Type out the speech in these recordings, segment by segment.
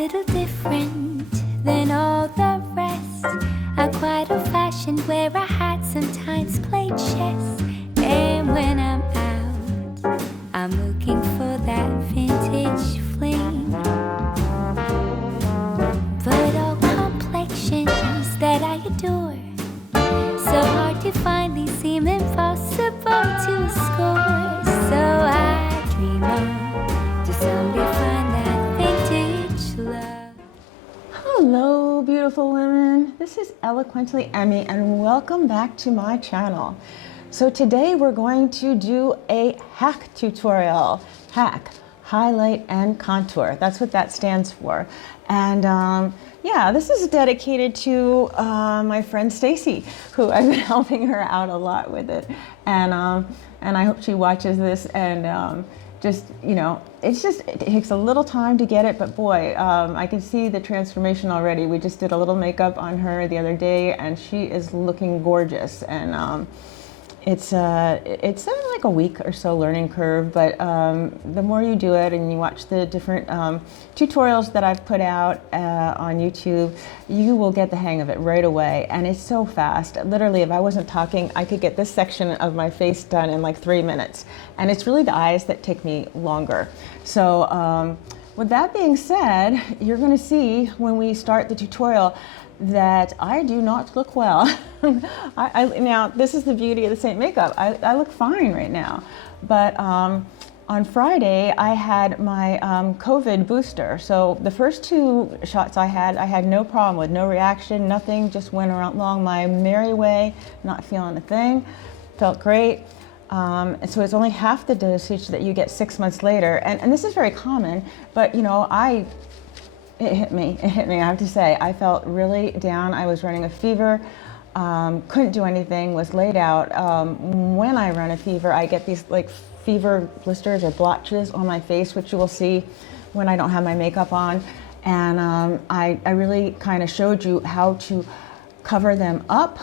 little different than all the rest. I'm quite old-fashioned, wear a hat, sometimes play chess. And when I'm out, I'm looking for that vintage fling. But all complexions that I adore, so hard to find, these seem impossible to score. So I dream on to someday find that vintage love. Hello, beautiful women. This is Eloquently Emmie, and welcome back to my channel. So today we're going to do a HAC tutorial. HAC, highlight and contour. That's what that stands for. And yeah, this is dedicated to my friend Stacy, who I've been helping her out a lot with it. And I hope she watches this and just, you know, it takes a little time to get it, but boy, I can see the transformation already. We just did a little makeup on her the other day and she is looking gorgeous. And it's like a week or so learning curve, but the more you do it and you watch the different tutorials that I've put out on YouTube, you will get the hang of it right away. And it's so fast. Literally, if I wasn't talking, I could get this section of my face done in like 3 minutes. And it's really the eyes that take me longer. So with that being said, you're going to see when we start the tutorial that I do not look well. Now, this is the beauty of the SEINT makeup. I look fine right now. But on Friday, I had my COVID booster. So the first 2 shots I had no problem with, no reaction, nothing, just went along my merry way, not feeling a thing, felt great. And so it's only half the dosage that you get 6 months later. And this is very common, but you know, it hit me, I have to say. I felt really down. I was running a fever, couldn't do anything, was laid out. When I run a fever, I get these like fever blisters or blotches on my face, which you will see when I don't have my makeup on. And I really kind of showed you how to cover them up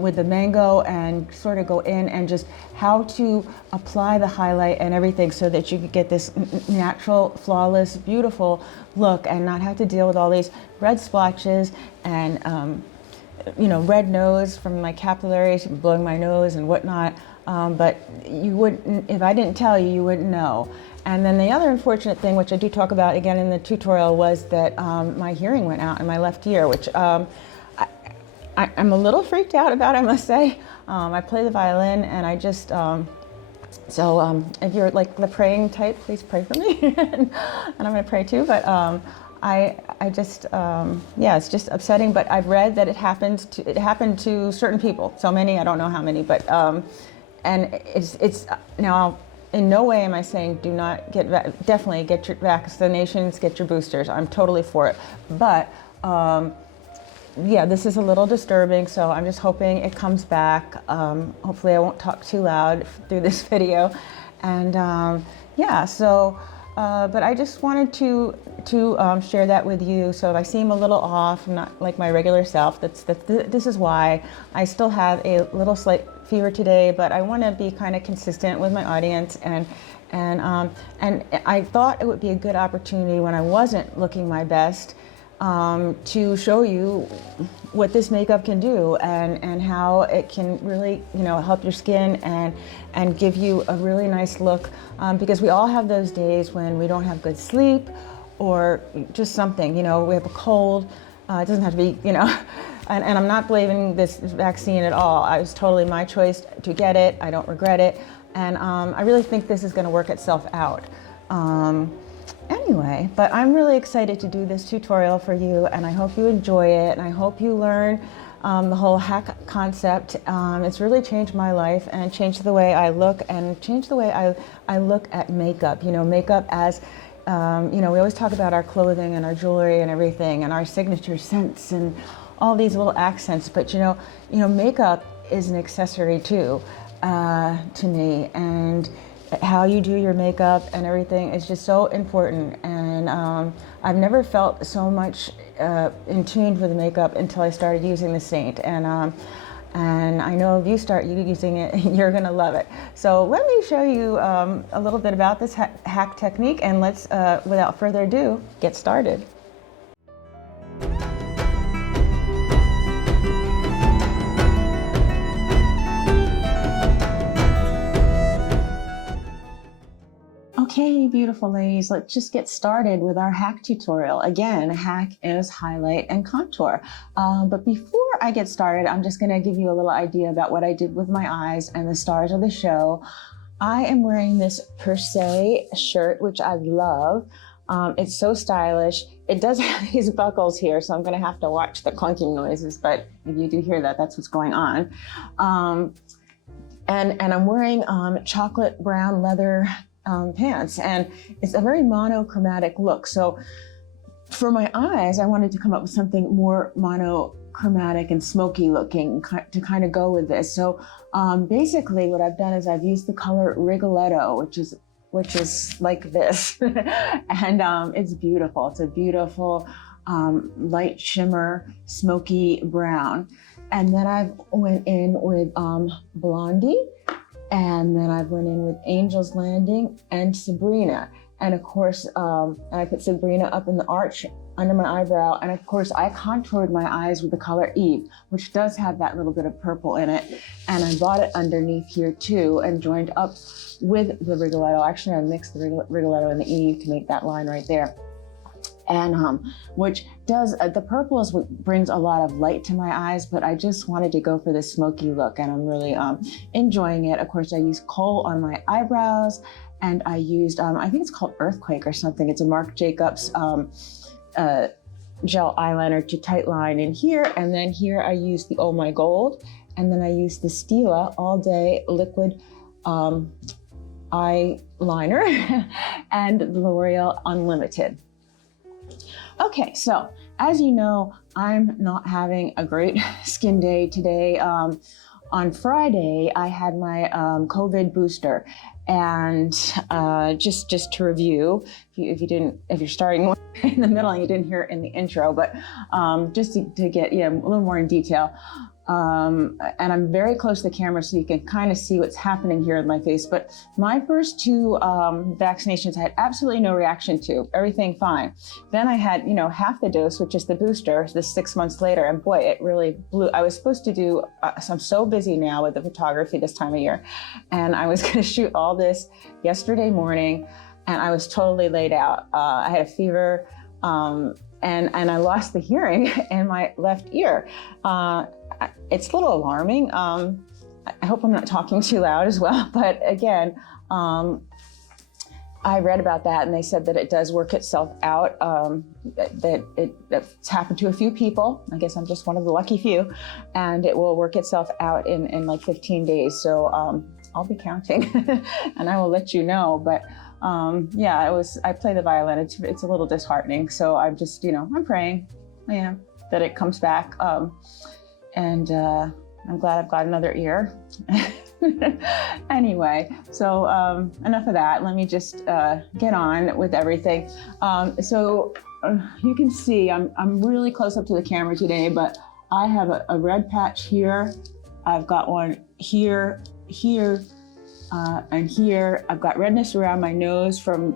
with the mango and sort of go in and just how to apply the highlight and everything so that you could get this natural, flawless, beautiful look and not have to deal with all these red splotches and you know, red nose from my capillaries, blowing my nose and whatnot. But you wouldn't, if I didn't tell you, you wouldn't know. And then the other unfortunate thing, which I do talk about again in the tutorial, was that my hearing went out in my left ear, which I'm a little freaked out about, I must say. I play the violin and I just, so if you're like the praying type, please pray for me. And I'm gonna pray too, but I just, yeah, it's just upsetting, but I've read that it happened to certain people, so many, I don't know how many, but, and it's now, in no way am I saying do not definitely get your vaccinations, get your boosters, I'm totally for it, but, yeah, this is a little disturbing, so I'm just hoping it comes back. Hopefully I won't talk too loud through this video. And yeah, so, but I just wanted to share that with you. So if I seem a little off, I'm not like my regular self, this is why. I still have a little slight fever today, but I want to be kind of consistent with my audience, and I thought it would be a good opportunity when I wasn't looking my best to show you what this makeup can do and how it can really, you know, help your skin and give you a really nice look, because we all have those days when we don't have good sleep or just something, you know, we have a cold. It doesn't have to be, you know, and I'm not blaming this vaccine at all. It was totally my choice to get it. I don't regret it. And I really think this is going to work itself out. Anyway, but I'm really excited to do this tutorial for you, and I hope you enjoy it, and I hope you learn the whole HAC concept. It's really changed my life and changed the way I look and changed the way I look at makeup. You know, makeup as, you know, we always talk about our clothing and our jewelry and everything and our signature scents and all these little accents, but you know, makeup is an accessory too, to me, and how you do your makeup and everything is just so important. And I've never felt so much in tune with the makeup until I started using the SEINT. And I know if you start using it, you're gonna love it. So let me show you a little bit about this HAC technique, and let's, without further ado, get started. Okay, beautiful ladies, let's just get started with our HAC tutorial. Again, HAC is highlight and contour. But before I get started, I'm just gonna give you a little idea about what I did with my eyes and the stars of the show. I am wearing this Versailles shirt, which I love. It's so stylish. It does have these buckles here, so I'm gonna have to watch the clunking noises, but if you do hear that, that's what's going on. And I'm wearing chocolate brown leather pants, and it's a very monochromatic look. So for my eyes, I wanted to come up with something more monochromatic and smoky looking to kind of go with this. So basically what I've done is I've used the color Rigoletto, which is like this. And it's beautiful. It's a beautiful light shimmer, smoky brown. And then I went in with Blondie, and then I went in with Angel's Landing and Sabrina. And of course, I put Sabrina up in the arch under my eyebrow. And of course, I contoured my eyes with the color Eve, which does have that little bit of purple in it. And I brought it underneath here too and joined up with the Rigoletto. Actually, I mixed the Rigoletto and the Eve to make that line right there. And which does, the purple is what brings a lot of light to my eyes, but I just wanted to go for this smoky look, and I'm really enjoying it. Of course, I used kohl on my eyebrows, and I used, I think it's called Earthquake or something. It's a Marc Jacobs gel eyeliner to tight line in here. And then here I used the Oh My Gold, and then I used the Stila All Day Liquid eyeliner and the L'Oreal Unlimited. Okay, so as you know, I'm not having a great skin day today. On Friday, I had my COVID booster, and just to review, if you're starting in the middle and you didn't hear it in the intro, but just to get a little more in detail. And I'm very close to the camera so you can kind of see what's happening here in my face. But my first two vaccinations I had absolutely no reaction to, everything fine. Then I had, half the dose, which is the booster, this 6 months later, and boy, it really blew. I was supposed to do, so I'm so busy now with the photography this time of year, and I was gonna shoot all this yesterday morning, and I was totally laid out. I had a fever, and I lost the hearing in my left ear. It's a little alarming. I hope I'm not talking too loud as well, but again, I read about that and they said that it does work itself out, that it's happened to a few people. I guess I'm just one of the lucky few, and it will work itself out in like 15 days. So I'll be counting and I will let you know. But yeah, I play the violin. It's a little disheartening. So I'm just, I'm praying, that it comes back. And I'm glad I've got another ear. Anyway, so enough of that. Let me just get on with everything. So you can see I'm really close up to the camera today, but I have a red patch here. I've got one here, and here. I've got redness around my nose from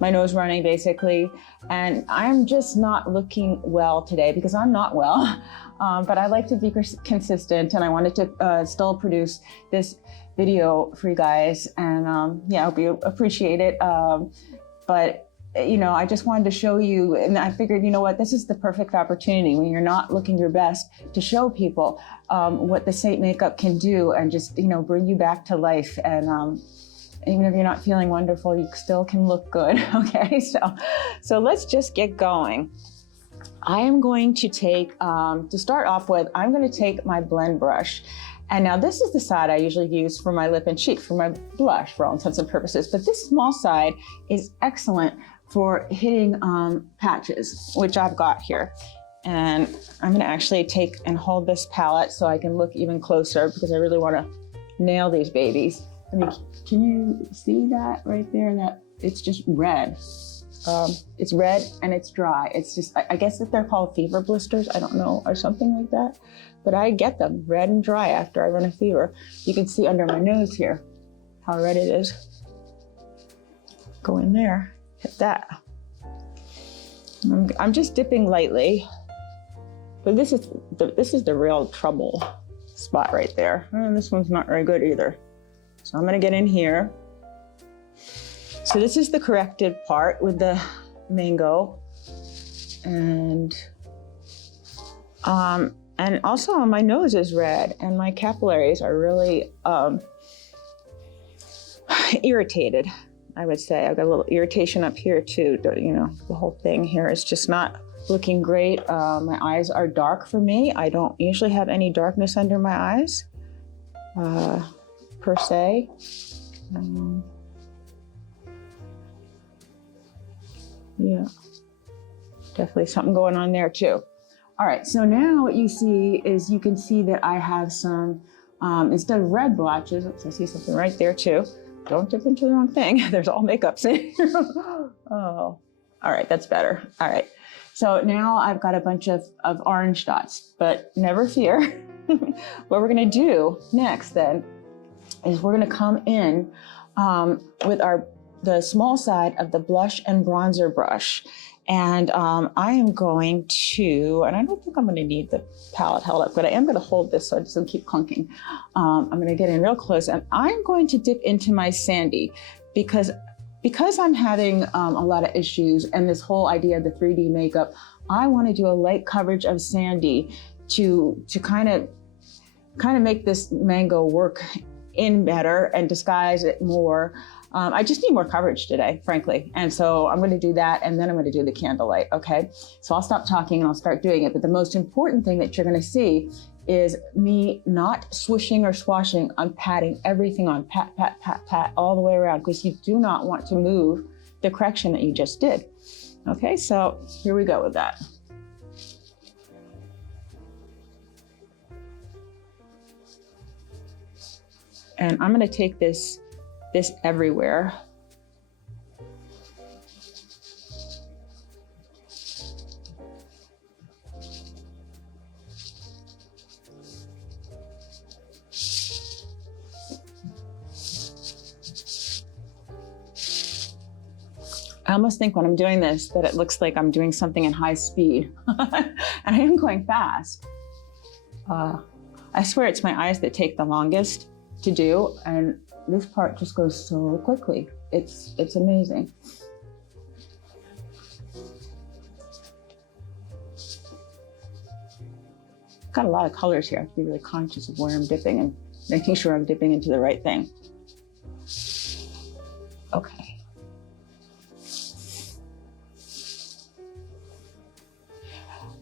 my nose running basically. And I'm just not looking well today because I'm not well. But I like to be consistent, and I wanted to still produce this video for you guys, and yeah, I hope you appreciate it. But I just wanted to show you, and I figured, this is the perfect opportunity when you're not looking your best to show people what the SEINT makeup can do, and just bring you back to life. And even if you're not feeling wonderful, you still can look good. Okay, so let's just get going. I am going to take, to start off with, I'm going to take my blend brush. And now this is the side I usually use for my lip and cheek, for my blush, for all intents and purposes. But this small side is excellent for hitting patches, which I've got here. And I'm going to actually take and hold this palette so I can look even closer, because I really want to nail these babies. I mean, can you see that right there? That it's just red. It's red and it's dry. It's just, I guess that they're called fever blisters, I don't know, or something like that. But I get them red and dry after I run a fever. You can see under my nose here how red it is. Go in there, hit that. I'm just dipping lightly, but this is the real trouble spot right there. This one's not very good either. So I'm gonna get in here. So this is the corrected part with the mango. And also my nose is red and my capillaries are really irritated, I would say. I've got a little irritation up here too. You know, the whole thing here is just not looking great. My eyes are dark for me. I don't usually have any darkness under my eyes, per se. Yeah, definitely something going on there too. All right, so now what you see is, you can see that I have some, instead of red blotches, oops, I see something right there too. Don't dip into the wrong thing. There's all makeups in here. Oh, all right, that's better. All right, so now I've got a bunch of orange dots, but never fear. What we're gonna do next then is we're gonna come in with the small side of the blush and bronzer brush. And I am going to, and I don't think I'm gonna need the palette held up, but I am gonna hold this so it doesn't keep clunking. I'm gonna get in real close, and I'm going to dip into my Sandy because I'm having a lot of issues, and this whole idea of the 3D makeup, I wanna do a light coverage of Sandy to kind of make this mango work in better and disguise it more. I just need more coverage today, frankly. And so I'm gonna do that, and then I'm gonna do the Candlelight, okay? So I'll stop talking and I'll start doing it. But the most important thing that you're gonna see is me not swooshing or swashing. I'm patting everything on, pat, pat, pat, pat, all the way around, because you do not want to move the correction that you just did. Okay, so here we go with that. And I'm gonna take this everywhere. I almost think when I'm doing this that it looks like I'm doing something in high speed. And I am going fast. I swear it's my eyes that take the longest to do, and this part just goes so quickly. It's amazing. Got a lot of colors here. I have to be really conscious of where I'm dipping and making sure I'm dipping into the right thing. Okay.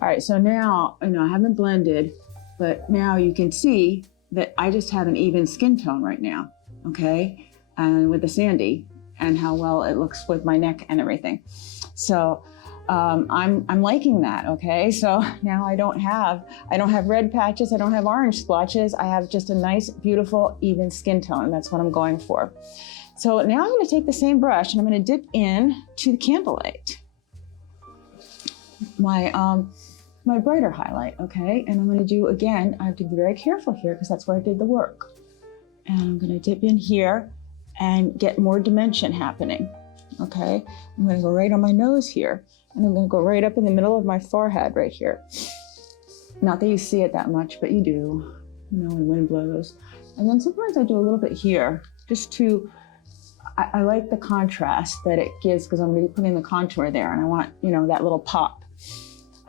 All right, so now, I haven't blended, but now you can see that I just have an even skin tone right now, okay? And with the Sandy, and how well it looks with my neck and everything. So I'm liking that, okay? So now I don't have red patches, I don't have orange splotches, I have just a nice, beautiful, even skin tone, and that's what I'm going for. So now I'm gonna take the same brush and I'm gonna dip in to the Candlelight. My brighter highlight, okay? And I'm gonna do, again, I have to be very careful here because that's where I did the work. And I'm gonna dip in here and get more dimension happening, okay? I'm gonna go right on my nose here, and I'm gonna go right up in the middle of my forehead right here. Not that you see it that much, but you do, when wind blows. And then sometimes I do a little bit here, just to, I like the contrast that it gives because I'm gonna be putting the contour there, and I want, that little pop.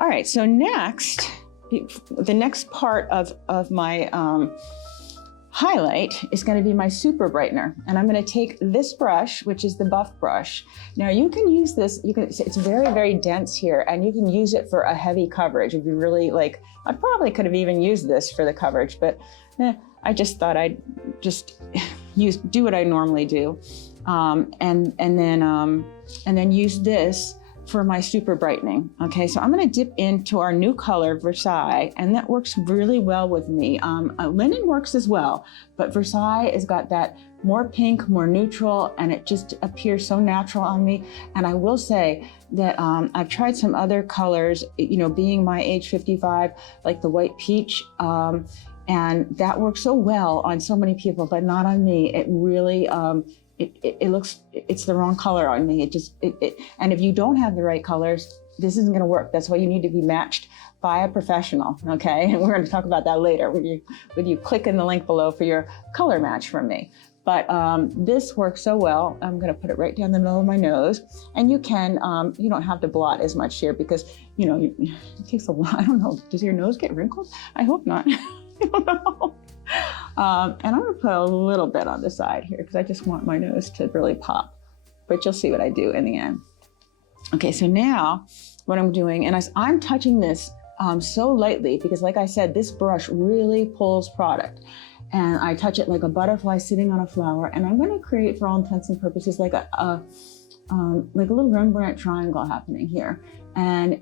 All right, so next, the next part of my highlight is gonna be my super brightener. And I'm gonna take this brush, which is the buff brush. Now you can use this, it's very, very dense here, and you can use it for a heavy coverage. If you really like, I probably could have even used this for the coverage, but I just thought I'd just do what I normally do. And then use this for my super brightening. Okay, so I'm gonna dip into our new color, Versailles, and that works really well with me. Linen works as well, but Versailles has got that more pink, more neutral, and it just appears so natural on me. And I will say that I've tried some other colors, being my age 55, like the white peach, and that works so well on so many people, but not on me. It really, it's the wrong color on me. And if you don't have the right colors, this isn't gonna work. That's why you need to be matched by a professional, okay? And we're gonna talk about that later when you click in the link below for your color match from me. But this works so well. I'm gonna put it right down the middle of my nose. And you can, you don't have to blot as much here because, you know, it takes a lot. I don't know, does your nose get wrinkled? I hope not. I don't know. And I'm gonna put a little bit on the side here because I just want my nose to really pop. But you'll see what I do in the end. Okay, so now what I'm doing, and I'm touching this so lightly because like I said, this brush really pulls product. And I touch it like a butterfly sitting on a flower. And I'm gonna create, for all intents and purposes, like a little Rembrandt triangle happening here. And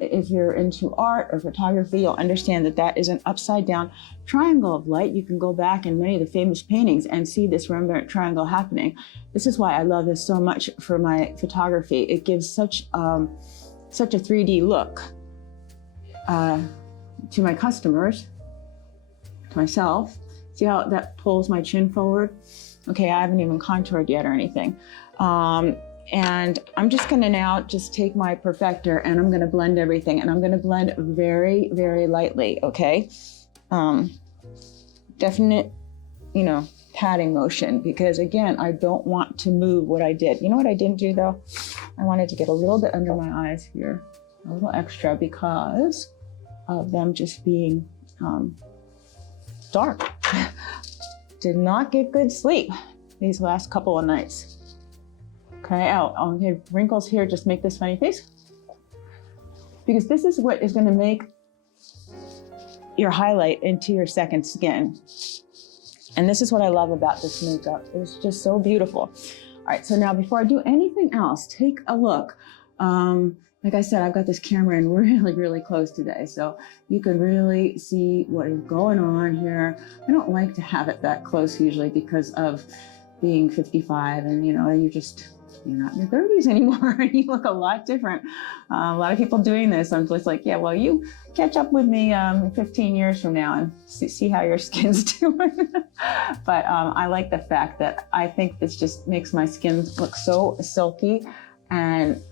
if you're into art or photography, you'll understand that that is an upside down triangle of light. You can go back in many of the famous paintings and see this Rembrandt triangle happening. This is why I love this so much for my photography. It gives such a 3D look to my customers, to myself. See how that pulls my chin forward? Okay, I haven't even contoured yet or anything. And I'm just gonna now just take my perfector and I'm gonna blend everything, and I'm gonna blend very, very lightly, okay? Definite, you know, patting motion, because again, I don't want to move what I did. You know what I didn't do though? I wanted to get a little bit under my eyes here, a little extra, because of them just being dark. Did not get good sleep these last couple of nights. Okay, I'll get wrinkles here, just make this funny face. Because this is what is gonna make your highlight into your second skin. And this is what I love about this makeup. It's just so beautiful. All right, so now before I do anything else, take a look. Like I said, I've got this camera in really, really close today, so you can really see what is going on here. I don't like to have it that close usually because of being 55 and, you know, you're not in your 30s anymore and you look a lot different. A lot of people doing this, I'm just like, yeah, well, you catch up with me 15 years from now and see how your skin's doing. But I like the fact that I think this just makes my skin look so silky and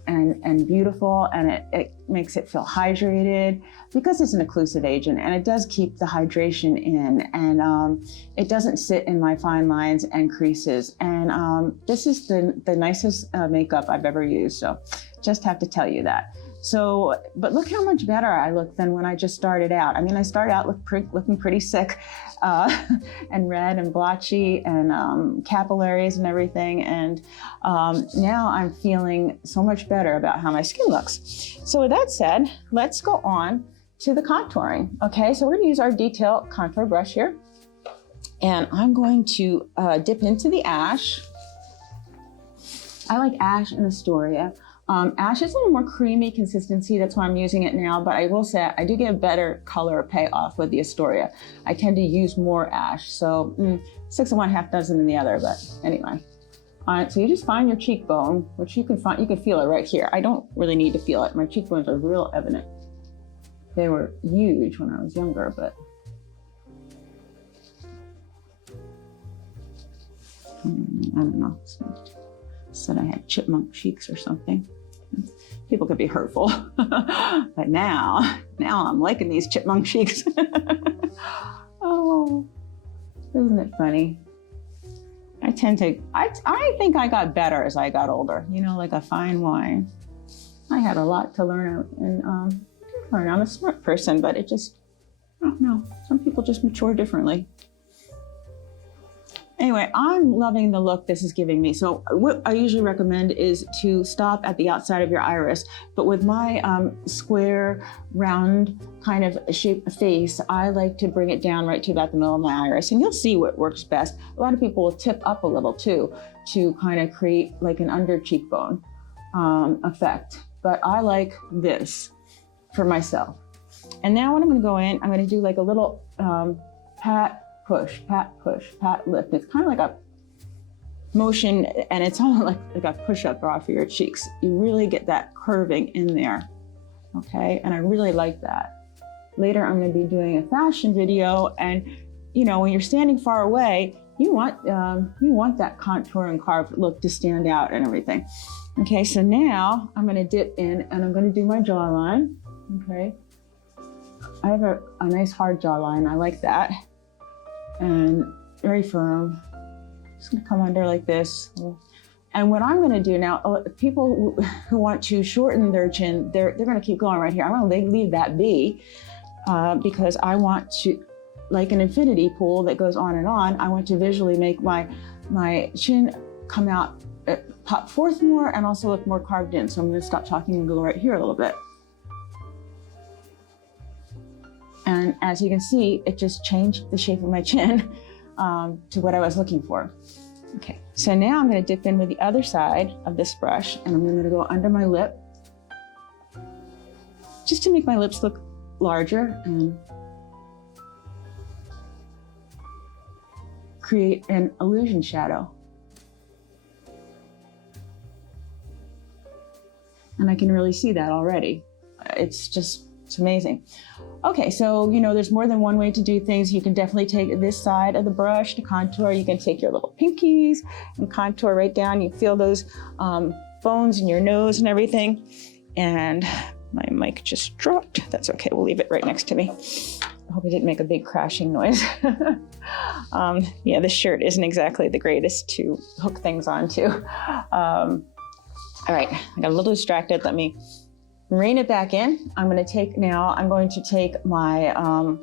beautiful, and it makes it feel hydrated because it's an occlusive agent, and it does keep the hydration in, and it doesn't sit in my fine lines and creases. And this is the nicest makeup I've ever used, so just have to tell you that. So, but look how much better I look than when I just started out. I mean, I started out looking pretty sick and red and blotchy and capillaries and everything. And now I'm feeling so much better about how my skin looks. So with that said, let's go on to the contouring. Okay, so we're gonna use our detail contour brush here. And I'm going to dip into the ash. I like ash and Astoria. Ash is a little more creamy consistency, that's why I'm using it now, but I will say I do get a better color payoff with the Astoria. I tend to use more ash, so 6 of one, half dozen in the other, but anyway. All right, so you just find your cheekbone, which you can feel it right here. I don't really need to feel it. My cheekbones are real evident. They were huge when I was younger, but I don't know. Said I had chipmunk cheeks or something. People could be hurtful, but now I'm liking these chipmunk cheeks. Oh, isn't it funny? I think I got better as I got older, you know, like a fine wine. I had a lot to learn, and I'm a smart person, but it just, I don't know, some people just mature differently. Anyway, I'm loving the look this is giving me. So what I usually recommend is to stop at the outside of your iris. But with my square, round kind of shape face, I like to bring it down right to about the middle of my iris. And you'll see what works best. A lot of people will tip up a little too to kind of create like an under cheekbone effect. But I like this for myself. And now when I'm gonna go in, I'm gonna do like a little pat, push, pat, lift. It's kind of like a motion, and it's all like a push-up bra for your cheeks. You really get that curving in there, okay? And I really like that. Later, I'm gonna be doing a fashion video, and you know, when you're standing far away, you want that contour and carved look to stand out and everything. Okay, so now I'm gonna dip in, and I'm gonna do my jawline, okay? I have a nice hard jawline, I like that. And very firm, Just gonna come under like this. And what I'm gonna do now, people who want to shorten their chin, they're gonna keep going right here. I'm gonna leave that be because I want to, like an infinity pool that goes on, I want to visually make my chin come out, pop forth more and also look more carved in. So I'm gonna stop talking and go right here a little bit. And as you can see, it just changed the shape of my chin to what I was looking for. Okay, so now I'm gonna dip in with the other side of this brush and I'm gonna go under my lip just to make my lips look larger and create an illusion shadow. And I can really see that already. It's amazing. Okay, so there's more than one way to do things. You can definitely take this side of the brush to contour. You can take your little pinkies and contour right down. You feel those bones in your nose and everything. And my mic just dropped. That's okay, we'll leave it right next to me. I hope it didn't make a big crashing noise. Yeah, this shirt isn't exactly the greatest to hook things onto. All right, I got a little distracted. Let me rein it back in. I'm going to take my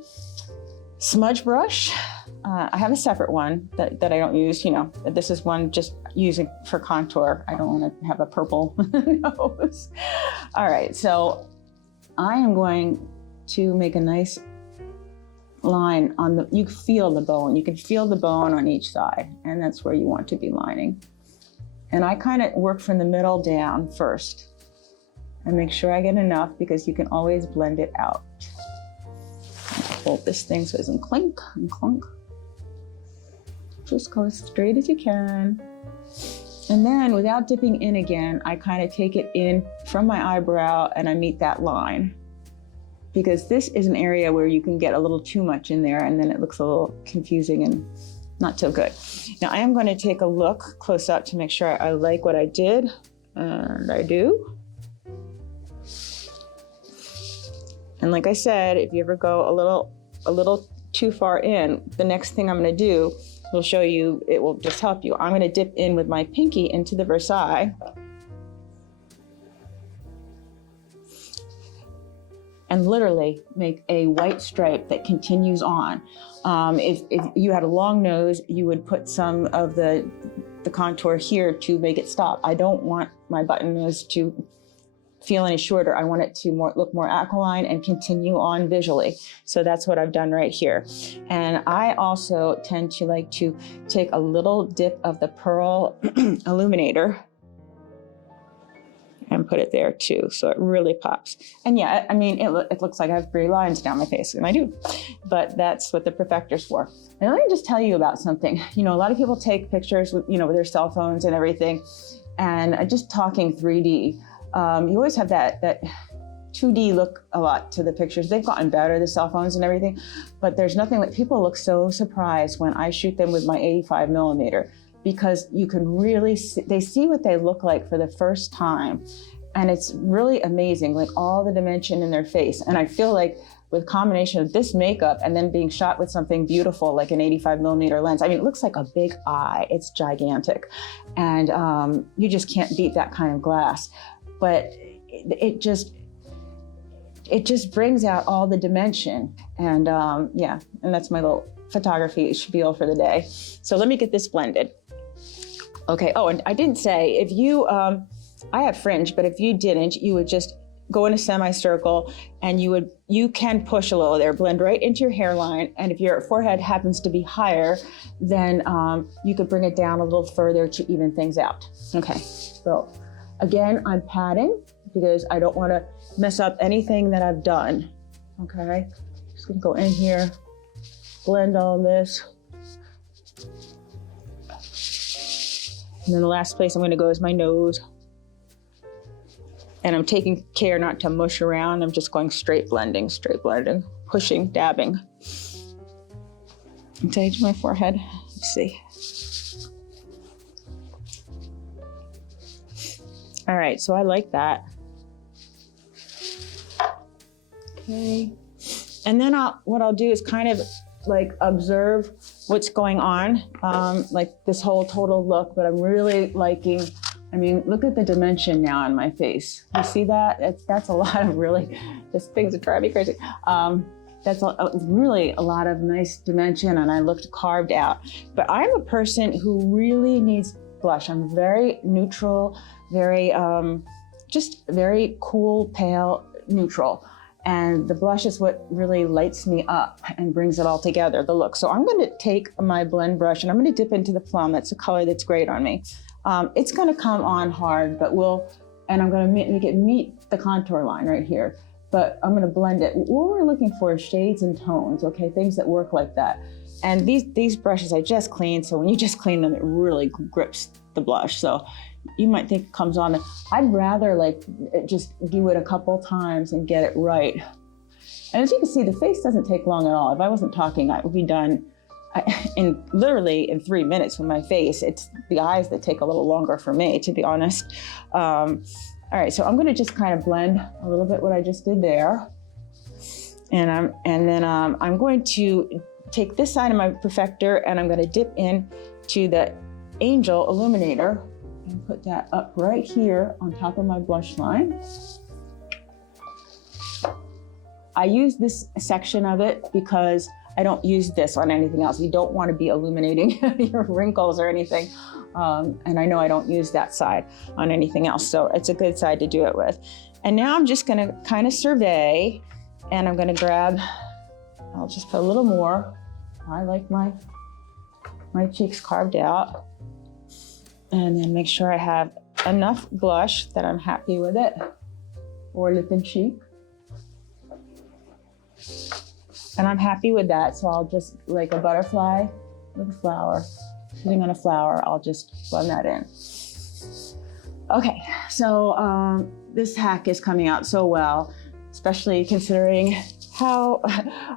smudge brush. I have a separate one that I don't use, this is one just using for contour. I don't want to have a purple nose. All right, so I am going to make a nice line on you feel the bone. You can feel the bone on each side, and that's where you want to be lining. And I kind of work from the middle down first and make sure I get enough because you can always blend it out. Hold this thing so it doesn't clink and clunk. Just go as straight as you can. And then without dipping in again, I kind of take it in from my eyebrow and I meet that line. Because this is an area where you can get a little too much in there and then it looks a little confusing and not so good. Now I am going to take a look close up to make sure I like what I did, and I do. And like I said, if you ever go a little too far in, the next thing I'm going to do will show you, it will just help you. I'm going to dip in with my pinky into the Versailles and literally make a white stripe that continues on. If you had a long nose, you would put some of the contour here to make it stop. I don't want my button nose to feel any shorter. I want it to look more aquiline and continue on visually. So that's what I've done right here. And I also tend to like to take a little dip of the Pearl Illuminator and put it there too, so it really pops. And yeah, I mean, it looks like I have 3 lines down my face, and I do, but that's what the perfector's for. And let me just tell you about something. A lot of people take pictures with, with their cell phones and everything, and just talking 3D, you always have that 2D look a lot to the pictures. They've gotten better, the cell phones and everything, but there's nothing like, people look so surprised when I shoot them with my 85mm. Because you can really see, they see what they look like for the first time. And it's really amazing, like all the dimension in their face. And I feel like with combination of this makeup and then being shot with something beautiful, like an 85mm lens, I mean, it looks like a big eye, it's gigantic. And you just can't beat that kind of glass. But it just brings out all the dimension. And yeah, and that's my little photography spiel for the day. So let me get this blended. Okay, oh, and I didn't say, if you, I have fringe, but if you didn't, you would just go in a semicircle and you can push a little there, blend right into your hairline. And if your forehead happens to be higher, then you could bring it down a little further to even things out. Okay, so again, I'm patting because I don't want to mess up anything that I've done. Okay, just gonna go in here, blend all this. And then the last place I'm going to go is my nose. And I'm taking care not to mush around. I'm just going straight blending, pushing, dabbing. Until I do my forehead. Let's see. All right, so I like that. Okay. And then what I'll do is kind of like observe what's going on, like this whole total look, but I'm really liking, I mean, look at the dimension now on my face. You see that? That's a lot of really, just things that drive me crazy. That's really a lot of nice dimension, and I looked carved out. But I'm a person who really needs blush. I'm very neutral, very, just very cool, pale, neutral. And the blush is what really lights me up and brings it all together, the look. So I'm gonna take my blend brush and I'm gonna dip into the plum. That's a color that's great on me. It's gonna come on hard, but and I'm gonna make it meet the contour line right here. But I'm gonna blend it. What we're looking for is shades and tones, okay? Things that work like that. And these brushes I just cleaned, so when you just clean them, it really grips the blush. So you might think it comes on. I'd rather like just do it a couple times and get it right. And as you can see, the face doesn't take long at all. If I wasn't talking, I would be done literally in 3 minutes with my face. It's the eyes that take a little longer for me, to be honest. All right, so I'm gonna just kind of blend a little bit what I just did there. And then I'm going to take this side of my perfector and I'm gonna dip in to the Angel Illuminator and put that up right here on top of my blush line. I use this section of it because I don't use this on anything else. You don't want to be illuminating your wrinkles or anything. And I know I don't use that side on anything else. So it's a good side to do it with. And now I'm just gonna kind of survey and I'm gonna grab, I'll just put a little more. I like my cheeks carved out. And then make sure I have enough blush that I'm happy with it, or lip and cheek. And I'm happy with that, so I'll just, like a butterfly with a flower, sitting on a flower, I'll just blend that in. Okay, so this hack is coming out so well, especially considering how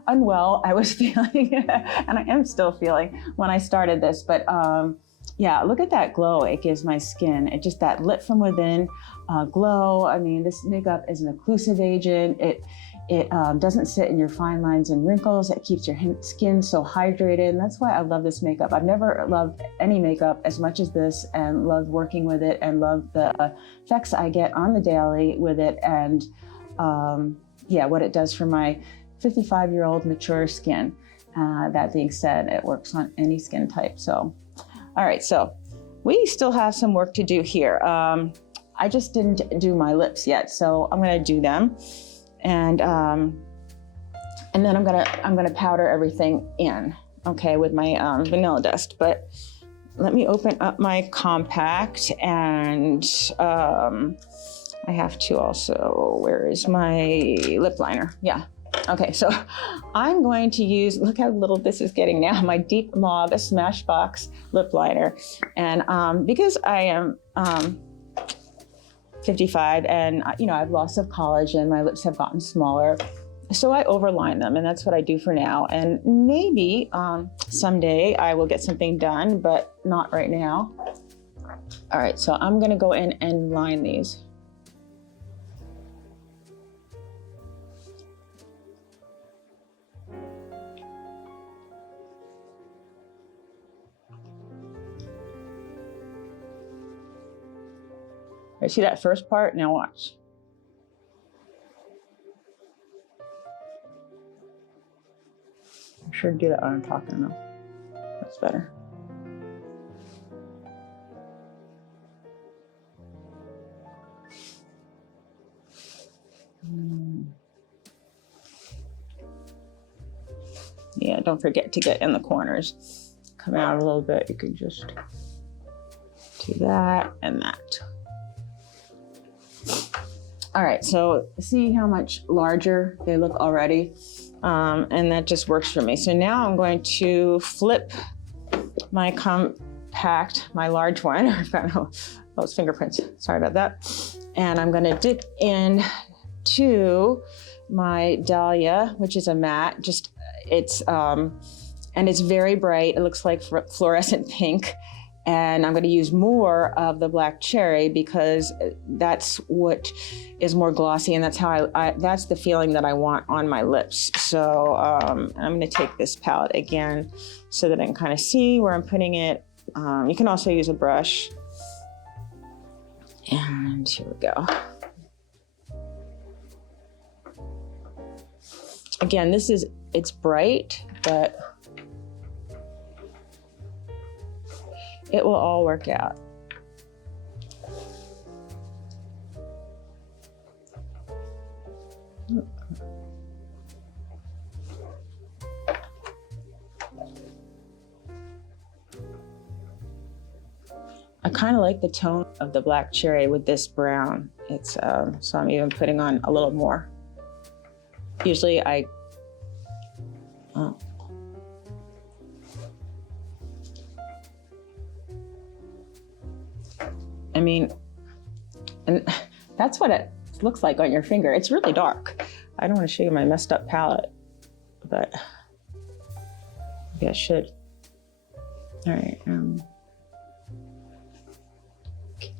unwell I was feeling, and I am still feeling when I started this, but yeah, look at that glow it gives my skin. It just, that lit from within glow. I mean, this makeup is an occlusive agent. It doesn't sit in your fine lines and wrinkles. It keeps your skin so hydrated. And that's why I love this makeup. I've never loved any makeup as much as this, and loved working with it, and love the effects I get on the daily with it. And yeah, what it does for my 55-year-old mature skin. That being said, it works on any skin type. So, all right, so we still have some work to do here. I just didn't do my lips yet, so I'm gonna do them. And then I'm gonna powder everything in, okay, with my vanilla dust. But let me open up my compact, and I have to also, where is my lip liner? Yeah. Okay, so I'm going to use, look how little this is getting now, my Deep Mauve Smashbox lip liner. And because I am 55 and you know, I've lost of collagen, and my lips have gotten smaller, so I overline them, and that's what I do for now. And maybe someday I will get something done, but not right now. All right, so I'm gonna go in and line these. See that first part? Now watch. I'm sure to do that when I'm talking though. That's better. Yeah, don't forget to get in the corners. Come out a little bit. You can just do that and that. All right, so see how much larger they look already? And that just works for me. So now I'm going to flip my compact, my large one. I've got those fingerprints, sorry about that. And I'm gonna dip in to my Dahlia, which is a matte. And it's very bright. It looks like fluorescent pink. And I'm going to use more of the black cherry because that's what is more glossy, and that's how that's the feeling that I want on my lips. So I'm going to take this palette again so that I can kind of see where I'm putting it. You can also use a brush. And here we go. Again, it's bright, but it will all work out. I kind of like the tone of the black cherry with this brown. It's so I'm even putting on a little more. Usually I mean, and that's what it looks like on your finger. It's really dark. I don't want to show you my messed up palette, but maybe I should. All right.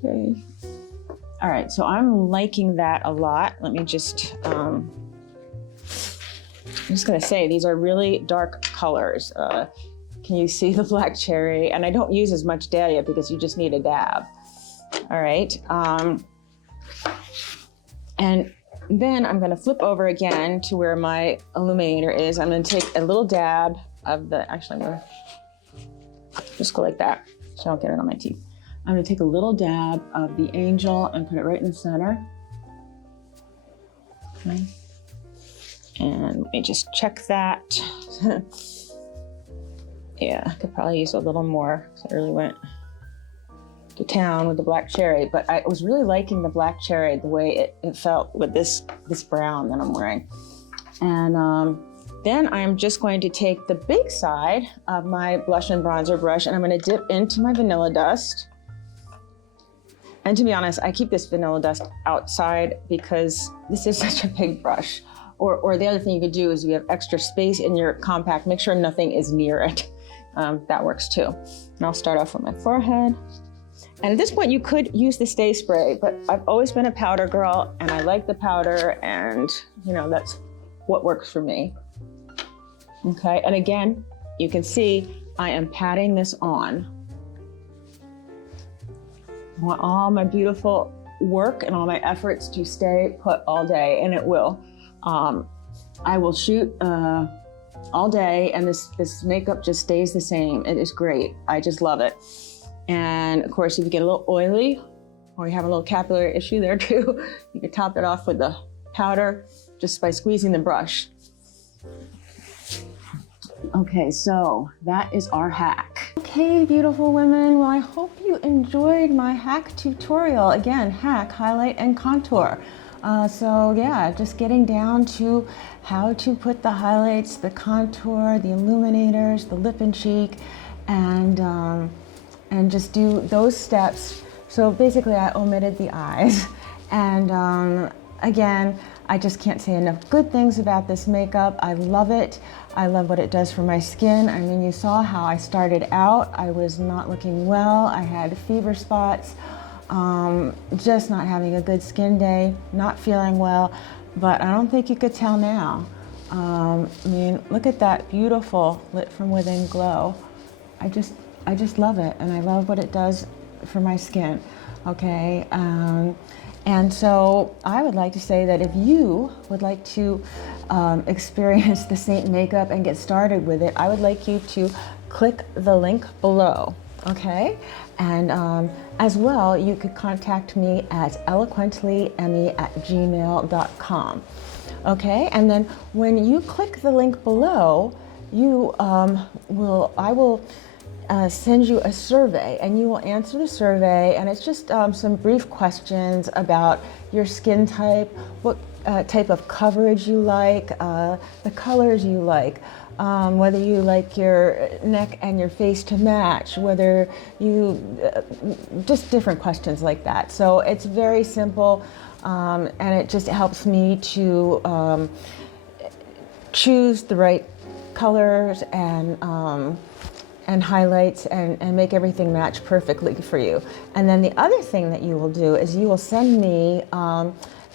Okay. All right, so I'm liking that a lot. Let me just, I'm just gonna say, these are really dark colors. Can you see the black cherry? And I don't use as much dahlia because you just need a dab. All right, and then I'm gonna flip over again to where my illuminator is. I'm gonna take a little dab of the, actually I'm gonna just go like that so I don't get it on my teeth. I'm gonna take a little dab of the angel and put it right in the center. Okay. And let me just check that. Yeah, I could probably use a little more because I really went to town with the black cherry, but I was really liking the black cherry, the way it felt with this brown that I'm wearing. And then I'm just going to take the big side of my blush and bronzer brush and I'm gonna dip into my vanilla dust. And to be honest, I keep this vanilla dust outside because this is such a big brush. Or the other thing you could do is if you have extra space in your compact, make sure nothing is near it. That works too. And I'll start off with my forehead. And at this point you could use the Stay Spray, but I've always been a powder girl and I like the powder and you know, that's what works for me. Okay, and again, you can see I am patting this on. I want all my beautiful work and all my efforts to stay put all day, and it will. I will shoot all day, and this makeup just stays the same. It is great. I just love it. And of course, if you get a little oily, or you have a little capillary issue there too, you can top it off with the powder just by squeezing the brush. Okay, so that is our hack. Okay, beautiful women. Well, I hope you enjoyed my hack tutorial. Again, hack, highlight, and contour. So yeah, just getting down to how to put the highlights, the contour, the illuminators, the lip and cheek, and just do those steps. So basically I omitted the eyes. And again, I just can't say enough good things about this makeup. I love it. I love what it does for my skin. I mean, you saw how I started out. I was not looking well. I had fever spots, just not having a good skin day, not feeling well, but I don't think you could tell now. I mean, look at that beautiful lit from within glow. I just love it, and I love what it does for my skin, okay? And so I would like to say that if you would like to experience the SEINT makeup and get started with it, I would like you to click the link below, okay? And as well, you could contact me at eloquentlyemmie@gmail.com, okay? And then when you click the link below, you I will send you a survey, and you will answer the survey, and it's just some brief questions about your skin type, what type of coverage you like, the colors you like, whether you like your neck and your face to match, whether you, just different questions like that. So it's very simple, and it just helps me to choose the right colors and and highlights and make everything match perfectly for you. And then the other thing that you will do is you will send me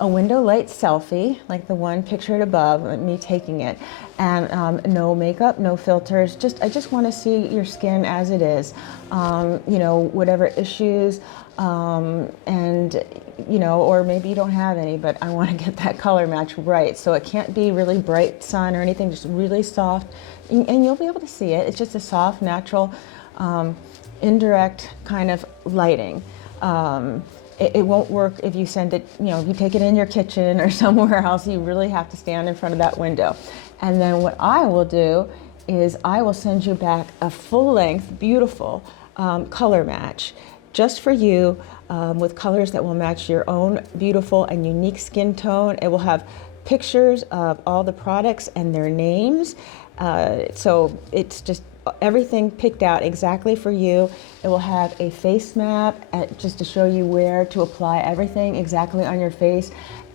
a window light selfie, like the one pictured above, me taking it, and no makeup, no filters. I just want to see your skin as it is. You know, whatever issues, and you know, or maybe you don't have any, but I want to get that color match right. So it can't be really bright sun or anything, just really soft, and you'll be able to see it. It's just a soft, natural, indirect kind of lighting. It won't work if you send it, you know, if you take it in your kitchen or somewhere else. You really have to stand in front of that window. And then what I will do is I will send you back a full-length, beautiful color match just for you, with colors that will match your own beautiful and unique skin tone. It will have pictures of all the products and their names. So it's just everything picked out exactly for you. It will have a face map just to show you where to apply everything exactly on your face,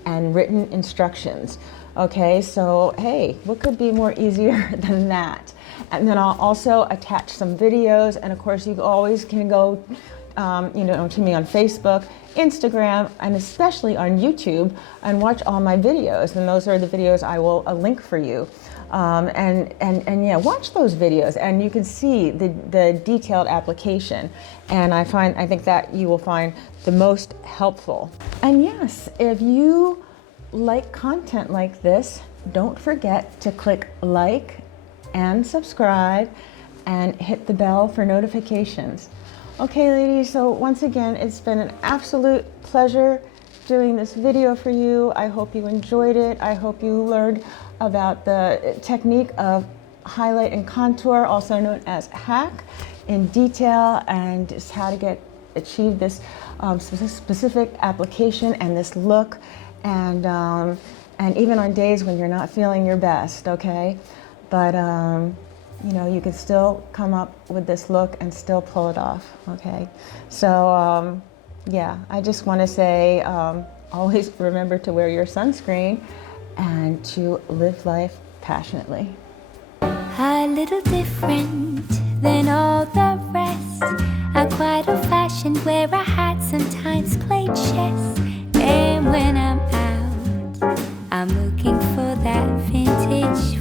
and written instructions. Okay, so hey, what could be more easier than that? And then I'll also attach some videos, and of course you always can go you know, to me on Facebook, Instagram, and especially on YouTube, and watch all my videos. And those are the videos I will link for you. And yeah, watch those videos, and you can see the detailed application. And I think that you will find the most helpful. And yes, if you like content like this, don't forget to click like and subscribe and hit the bell for notifications. Okay, ladies, so once again, it's been an absolute pleasure doing this video for you. I hope you enjoyed it. I hope you learned about the technique of highlight and contour, also known as HAC, in detail, and just how to achieve this specific application and this look, and even on days when you're not feeling your best, okay? But you know, you can still come up with this look and still pull it off, okay? So yeah, I just want to say, always remember to wear your sunscreen and to live life passionately. A little different than all the rest. I'm quite old-fashioned, wear a hat, sometimes play chess. And when I'm out, I'm looking for that vintage